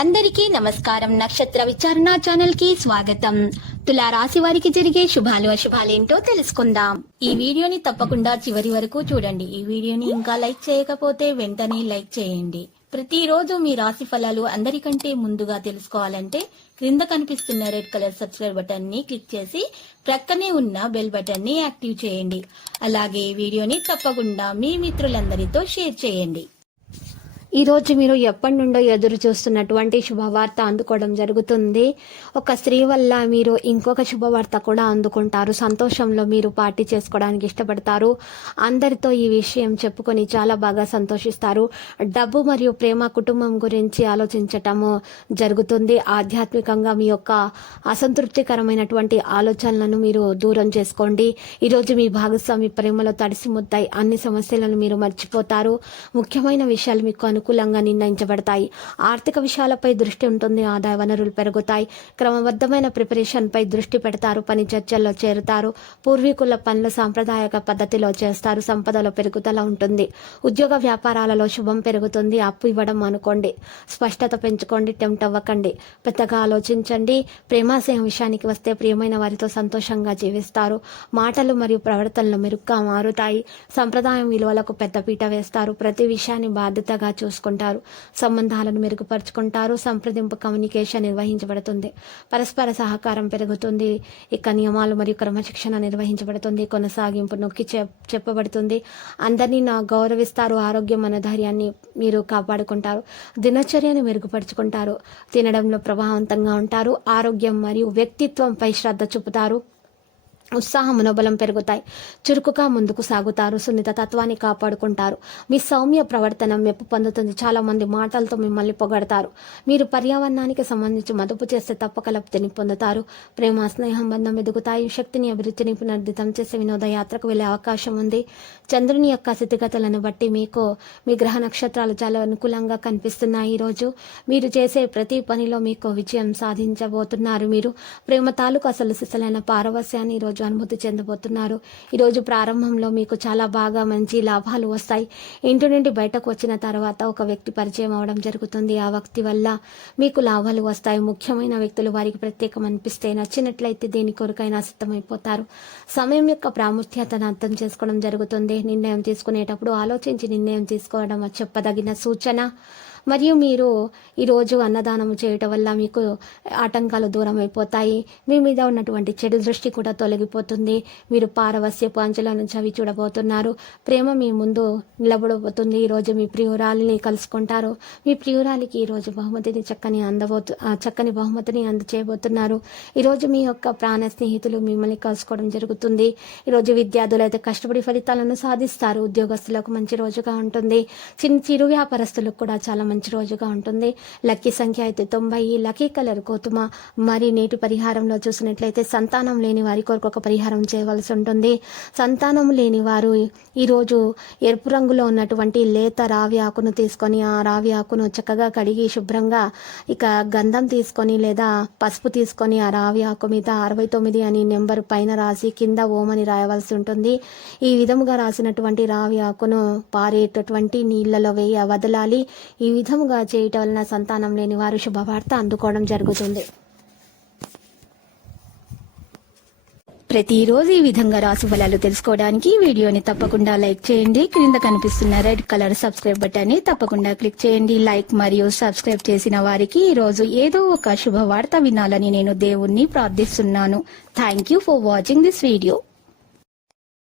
అందరికీ నమస్కారం. నక్షత్ర విచారణ ఛానల్ కి స్వాగతం. తులా రాశి వారికి జరిగే శుభాలు అశుభాలేంటో తెలుసుకుందాం. ఈ వీడియోని తప్పకుండా చివరి వరకు చూడండి. ఈ వీడియోని ఇంకా లైక్ చేయకపోతే వెంటనే లైక్ చేయండి. ప్రతిరోజు మీ రాశి ఫలాలు అందరికంటే ముందుగా తెలుసుకోవాలంటే క్రింద కనిపిస్తున్న రెడ్ కలర్ సబ్స్క్రైబ్ బటన్ ని క్లిక్ చేసి ప్రక్కనే ఉన్న బెల్ బటన్ ని యాక్టివ్ చేయండి. అలాగే ఈ వీడియోని తప్పకుండా మీ మిత్రులందరితో షేర్ చేయండి. ఈ రోజు మీరు ఎప్పటి నుండో ఎదురు చూస్తున్నటువంటి శుభవార్త అందుకోవడం జరుగుతుంది. ఒక స్త్రీ వల్ల మీరు ఇంకొక శుభవార్త కూడా అందుకుంటారు. సంతోషంలో మీరు పార్టీ చేసుకోవడానికి ఇష్టపడతారు. అందరితో ఈ విషయం చెప్పుకొని చాలా బాగా సంతోషిస్తారు. డబ్బు మరియు ప్రేమ, కుటుంబం గురించి ఆలోచించటము జరుగుతుంది. ఆధ్యాత్మికంగా మీ యొక్క అసంతృప్తికరమైనటువంటి ఆలోచనలను మీరు దూరం చేసుకోండి. ఈరోజు మీ భాగస్వామి ప్రేమలో తడిసి ముద్దాయి అన్ని సమస్యలను మీరు మర్చిపోతారు. ముఖ్యమైన విషయాలు మీకు అనుకూలంగా నిర్ణయించబడతాయి. ఆర్థిక విషయాలపై దృష్టి ఉంటుంది. ఆదాయ వనరులు పెరుగుతాయి. క్రమబద్ధమైన ప్రిపరేషన్ పై దృష్టి పెడతారు. పని చర్చల్లో చేరుతారు. పూర్వీకుల పనులు సాంప్రదాయక పద్ధతిలో చేస్తారు. సంపదలో పెరుగుదల ఉంటుంది. ఉద్యోగ వ్యాపారాలలో శుభం పెరుగుతుంది. అప్పు ఇవ్వడం అనుకోండి. స్పష్టత పెంచుకోండి. టెంప్ట్ అవ్వకండి. పెద్దగా ఆలోచించండి. ప్రేమాశయం విషయానికి వస్తే ప్రియమైన వారితో సంతోషంగా జీవిస్తారు. మాటలు మరియు ప్రవర్తనలు మెరుగ్గా మారుతాయి. సంప్రదాయం విలువలకు పెద్దపీట వేస్తారు. ప్రతి విషయాన్ని బాధ్యతగా చూసుకుంటారు. సంబంధాలను మెరుగుపరుచుకుంటారు. సంప్రదింపు కమ్యూనికేషన్ నిర్వహించబడుతుంది. పరస్పర సహకారం పెరుగుతుంది. ఇక నియమాలు మరియు క్రమశిక్షణ నిర్వహించబడుతుంది. కొనసాగింపు నొక్కి చెప్పబడుతుంది. అందరినీ గౌరవిస్తారు. ఆరోగ్యం అనే ధైర్యాన్ని మీరు కాపాడుకుంటారు. దినచర్యను మెరుగుపరుచుకుంటారు. తినడంలో ప్రభావవంతంగా ఉంటారు. ఆరోగ్యం మరియు వ్యక్తిత్వంపై శ్రద్ధ చూపుతారు. ఉత్సాహం, మనోబలం పెరుగుతాయి. చురుకుగా ముందుకు సాగుతారు. సున్నిత తత్వాన్ని కాపాడుకుంటారు. మీ సౌమ్య ప్రవర్తన మెప్పు పొందుతుంది. చాలా మంది మాటలతో మిమ్మల్ని పొగడతారు. మీరు పర్యావరణానికి సంబంధించి మదుపు చేస్తే తప్పక లబ్ధిని పొందుతారు. ప్రేమ, స్నేహం, బంధం ఎదుగుతాయి. శక్తిని, అభివృద్ధిని పునరుద్ధం చేసే వినోదయాత్రకు వెళ్లే అవకాశం ఉంది. చంద్రుని యొక్క స్థితిగతులను బట్టి మీకు మీ గ్రహ నక్షత్రాలు చాలా అనుకూలంగా కనిపిస్తున్నాయి. ఈరోజు మీరు చేసే ప్రతి పనిలో మీకు విజయం సాధించబోతున్నారు. మీరు ప్రేమ తాలూకు అసలు సిసలైన పారవస్యాన్ని ఈరోజు అనుభూతి చెందబోతున్నారు. ఈరోజు ప్రారంభంలో మీకు చాలా బాగా మంచి లాభాలు వస్తాయి. ఇంటి నుండి బయటకు వచ్చిన తర్వాత ఒక వ్యక్తి పరిచయం అవడం జరుగుతుంది. ఆ వ్యక్తి వల్ల మీకు లాభాలు వస్తాయి. ముఖ్యమైన వ్యక్తులు వారికి ప్రత్యేకం అనిపిస్తే నచ్చినట్లయితే దేని కొరకైనా సిద్ధమైపోతారు. సమయం యొక్క ప్రాముఖ్యతను అర్థం చేసుకోవడం జరుగుతుంది. నిర్ణయం తీసుకునేటప్పుడు ఆలోచించి నిర్ణయం తీసుకోవడం చెప్పదగిన సూచన. మరియు మీరు ఈరోజు అన్నదానం చేయటం వల్ల మీకు ఆటంకాలు దూరం అయిపోతాయి. మీ మీద ఉన్నటువంటి చెడు దృష్టి కూడా తొలగిపోతుంది. మీరు పారవస్యపు అంచెల నుంచి అవి చూడబోతున్నారు. ప్రేమ మీ ముందు నిలబడబోతుంది. ఈరోజు మీ ప్రియురాలిని కలుసుకుంటారు. మీ ప్రియురాలికి ఈరోజు చక్కని బహుమతిని అందచేయబోతున్నారు. ఈరోజు మీ యొక్క ప్రాణ స్నేహితులు మిమ్మల్ని కలుసుకోవడం జరుగుతుంది. ఈరోజు విద్యార్థులు అయితే కష్టపడి ఫలితాలను సాధిస్తారు. ఉద్యోగస్తులకు మంచి రోజుగా ఉంటుంది. చిరు వ్యాపారస్తులకు కూడా చాలా మంచి రోజుగా ఉంటుంది. లక్కీ సంఖ్య అయితే 90. లక్కీ కలర్ గోధుమ. మరి నేటి పరిహారంలో చూసినట్లయితే సంతానం లేని వారి కొరకు ఒక పరిహారం చేయవలసి ఉంటుంది. సంతానం లేని వారు ఈరోజు ఎరుపు రంగులో ఉన్నటువంటి లేత రావి ఆకును తీసుకొని ఆ రావి ఆకును చక్కగా కడిగి శుభ్రంగా ఇక గంధం తీసుకొని లేదా పసుపు తీసుకొని ఆ రావి ఆకు మీద 69 అని నెంబర్ పైన రాసి కింద ఓం అని రాయవలసి ఉంటుంది. ఈ విధముగా రాసినటువంటి రావి ఆకును పారేటటువంటి నీళ్లలో వదలాలి. ఈ విధముగా చేయటం వలన సంతానం లేని వారు శుభవార్త అందుకోవడం జరుగుతుంది. ప్రతిరోజు ఈ విధంగా రాశి ఫలాలు తెలుసుకోవడానికి వీడియోని తప్పకుండా లైక్ చేయండి. క్రింద కనిపిస్తున్న రెడ్ కలర్ సబ్స్క్రైబ్ బటన్ ని తప్పకుండా క్లిక్ చేయండి. లైక్ మరియు సబ్స్క్రైబ్ చేసిన వారికి ఈ రోజు ఏదో ఒక శుభవార్త వినాలని నేను దేవుణ్ణి ప్రార్థిస్తున్నాను. Thank you for watching this video.